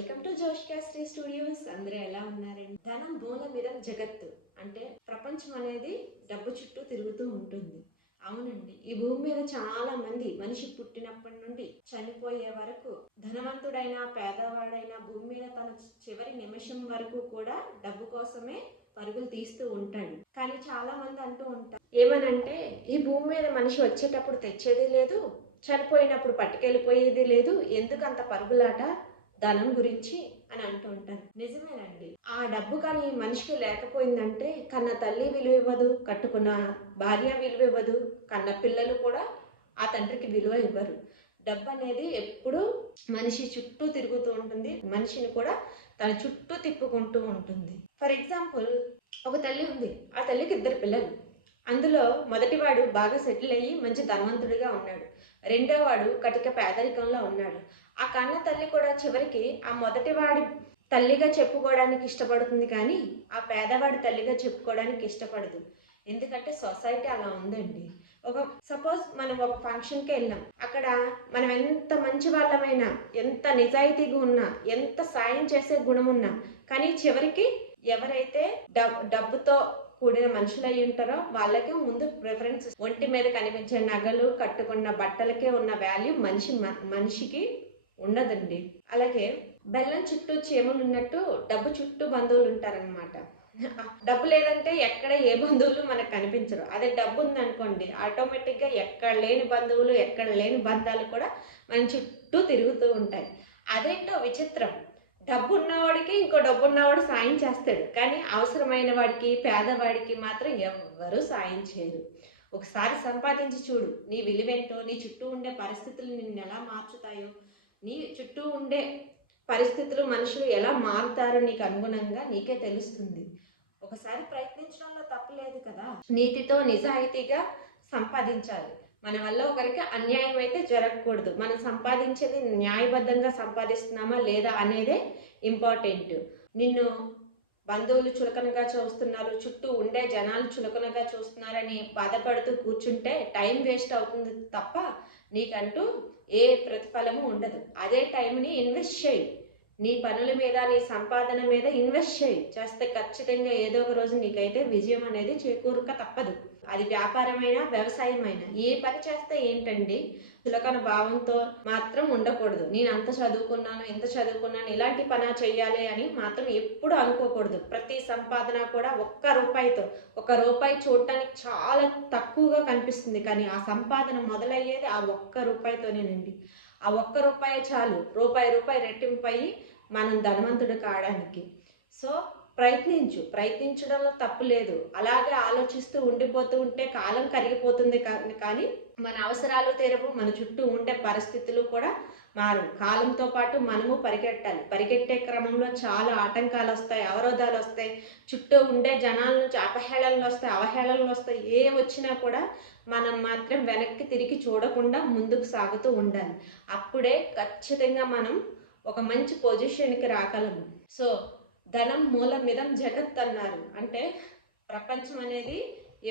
Welcome to జోష్కాస్ట్రీ studios. అందరూ ఎలా ఉన్నారండి? ధనం మూలమిదం జగత్తు అంటే ప్రపంచం అనేది డబ్బు చుట్టూ తిరుగుతూ ఉంటుంది. అవునండి, ఈ భూమి మీద చాలా మంది మనిషి పుట్టినప్పటి నుండి చనిపోయే వరకు ధనవంతుడైనా పేదవాడైనా భూమి మీద తన చివరి నిమిషం వరకు కూడా డబ్బు కోసమే పరుగులు తీస్తూ ఉంటాడు. కానీ చాలా మంది అంటూ ఉంటారు ఏమనంటే, ఈ భూమి మీద మనిషి వచ్చేటప్పుడు తెచ్చేది లేదు, చనిపోయినప్పుడు పట్టుకెళ్ళిపోయేది లేదు, ఎందుకు అంత పరుగులాట ధనం గురించి అని అంటూ ఉంటారు. నిజమేనండి, ఆ డబ్బు కానీ మనిషికి లేకపోయిందంటే కన్న తల్లి విలువ ఇవ్వదు, కట్టుకున్న భార్య విలువ ఇవ్వదు, కన్న పిల్లలు కూడా ఆ తండ్రికి విలువ ఇవ్వరు. డబ్బు అనేది ఎప్పుడూ మనిషి చుట్టూ తిరుగుతూ ఉంటుంది, మనిషిని కూడా తన చుట్టూ తిప్పుకుంటూ ఉంటుంది. ఫర్ ఎగ్జాంపుల్, ఒక తల్లి ఉంది, ఆ తల్లికి 2 పిల్లలు. అందులో మొదటివాడు బాగా సెటిల్ అయ్యి మంచి ధనవంతుడిగా ఉన్నాడు, రెండోవాడు కటిక పేదరికంలో ఉన్నాడు. ఆ కన్న తల్లి కూడా చివరికి ఆ మొదటివాడి తల్లిగా చెప్పుకోవడానికి ఇష్టపడుతుంది, కానీ ఆ పేదవాడి తల్లిగా చెప్పుకోవడానికి ఇష్టపడదు. ఎందుకంటే సొసైటీ అలా ఉందండి. సపోజ్ మనం ఒక ఫంక్షన్కి వెళ్ళాం, అక్కడ మనం ఎంత మంచి వాళ్ళమైనా, ఎంత నిజాయితీగా ఉన్నా, ఎంత సాయం చేసే గుణం ఉన్నా, కానీ చివరికి ఎవరైతే డబ్బుతో కూడిన మనుషులు అయి ఉంటారో వాళ్ళకే ముందు ప్రిఫరెన్స్. ఒంటి మీద కనిపించే నగలు, కట్టుకున్న బట్టలకే ఉన్న వాల్యూ మనిషికి ఉండదండి. అలాగే బెల్లం చుట్టూ చీమలు ఉన్నట్టు డబ్బు చుట్టూ బంధువులు ఉంటారనమాట. డబ్బు లేదంటే ఎక్కడ ఏ బంధువులు మనకు కనిపించరు. అదే డబ్బు ఉందనుకోండి, ఆటోమేటిక్గా ఎక్కడ లేని బంధువులు, ఎక్కడ లేని బంధాలు కూడా మన చుట్టూ తిరుగుతూ ఉంటాయి. అదేంటో విచిత్రం, డబ్బు ఉన్నవాడికి ఇంకో డబ్బు ఉన్నవాడు సాయం చేస్తాడు, కానీ అవసరమైన వాడికి, పేదవాడికి మాత్రం ఎవ్వరూ సాయం చేయరు. ఒకసారి సంపాదించి చూడు, నీ విలువేంటో, నీ చుట్టూ ఉండే పరిస్థితులు నిన్ను ఎలా మార్చుతాయో, నీ చుట్టూ ఉండే పరిస్థితులు, మనుషులు ఎలా మారుతారో నీకు అనుగుణంగా నీకే తెలుస్తుంది. ఒకసారి ప్రయత్నించడంలో తప్పులేదు కదా. నీతితో నిజాయితీగా సంపాదించాలి. మన వల్ల ఒకరికి అన్యాయం అయితే జరగకూడదు. మనం సంపాదించేది న్యాయబద్ధంగా సంపాదిస్తున్నామా లేదా అనేదే ఇంపార్టెంట్. నిన్ను బంధువులు చులకనగా చూస్తున్నారు, చుట్టూ ఉండే జనాలు చులకనగా చూస్తున్నారని బాధపడుతూ కూర్చుంటే టైం వేస్ట్ అవుతుంది తప్ప నీకంటూ ఏ ప్రతిఫలము ఉండదు. అదే టైంని ఇన్వెస్ట్ చేయి, నీ పనుల మీద, నీ సంపాదన మీద ఇన్వెస్ట్ చేస్తే ఖచ్చితంగా ఏదో ఒక రోజు నీకైతే విజయం అనేది చేకూరక తప్పదు. అది వ్యాపారమైనా వ్యవసాయమైనా ఏ పని చేస్తే ఏంటండి, చులకన భావంతో మాత్రం ఉండకూడదు. నేను అంత చదువుకున్నాను, ఎంత చదువుకున్నాను, ఇలాంటి పని చేయాలి అని మాత్రం ఎప్పుడు అనుకోకూడదు. ప్రతి సంపాదన కూడా ఒక రూపాయి చూడటానికి చాలా తక్కువగా కనిపిస్తుంది, కానీ ఆ సంపాదన మొదలయ్యేది ఆ రూపాయితోనేనండి. ఆ రూపాయి చాలు రూపాయి రెట్టింపై మనం ధనవంతుడు కావడానికి. సో ప్రయత్నించడంలో తప్పు లేదు. అలాగే ఆలోచిస్తూ ఉండిపోతూ ఉంటే కాలం కరిగిపోతుంది, కానీ మన అవసరాలు తీరవు, మన చుట్టూ ఉండే పరిస్థితులు కూడా మారు. కాలంతో పాటు మనము పరిగెట్టాలి. పరిగెట్టే క్రమంలో చాలా ఆటంకాలు వస్తాయి, అవరోధాలు వస్తాయి, చుట్టూ ఉండే జనాల నుంచి అవహేళనలు వస్తాయి. ఏ వచ్చినా కూడా మనం మాత్రం వెనక్కి తిరిగి చూడకుండా ముందుకు సాగుతూ ఉండాలి. అప్పుడే ఖచ్చితంగా మనం ఒక మంచి పొజిషన్కి రాగలము. సో ధనం మూలమిదం జగత్ అన్నారు అంటే ప్రపంచం అనేది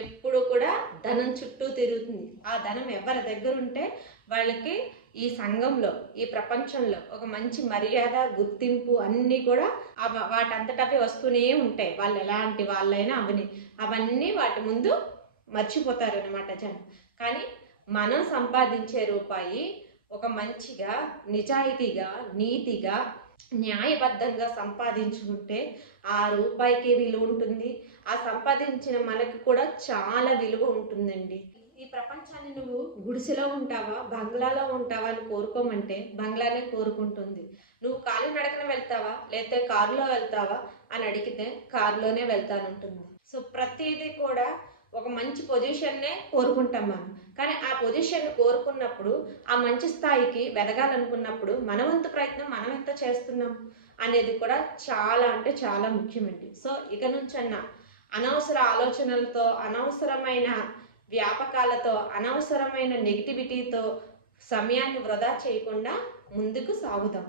ఎప్పుడు కూడా ధనం చుట్టూ తిరుగుతుంది. ఆ ధనం ఎవరి దగ్గర ఉంటే వాళ్ళకి ఈ సంఘంలో, ఈ ప్రపంచంలో ఒక మంచి మర్యాద, గుర్తింపు అన్నీ కూడా వాటంతటవే వస్తూనే ఉంటాయి. వాళ్ళు ఎలాంటి వాళ్ళైనా అవన్నీ వాటి ముందు మర్చిపోతారనమాట జనం. కానీ మనం సంపాదించే రూపాయి ఒక మంచిగా, నిజాయితీగా, నీతిగా, న్యాయబద్ధంగా సంపాదించుకుంటే ఆ రూపాయికి విలువ ఉంటుంది, ఆ సంపాదించిన మనకి కూడా చాలా విలువ ఉంటుందండి. ఈ ప్రపంచాన్ని నువ్వు గుడిసెలో ఉంటావా, బంగ్లాలో ఉంటావా అని కోరుకోమంటే బంగ్లానే కోరుకుంటుంది. నువ్వు కాలినడకన వెళ్తావా లేకపోతే కారులో వెళ్తావా అని అడిగితే కారులోనే వెళ్తానంటుంది. సో ప్రతిదీ కూడా ఒక మంచి పొజిషన్నే కోరుకుంటాం మనం, కానీ ఆ పొజిషన్ కోరుకున్నప్పుడు, ఆ మంచి స్థాయికి వెదగాలనుకున్నప్పుడు మన వంతు ప్రయత్నం మనం ఎంత చేస్తున్నాం అనేది కూడా చాలా అంటే చాలా ముఖ్యమండి. సో ఇక నుంచన్నా అనవసర ఆలోచనలతో, అనవసరమైన వ్యాపకాలతో, అనవసరమైన నెగిటివిటీతో సమయాన్ని వృధా చేయకుండా ముందుకు సాగుదాం.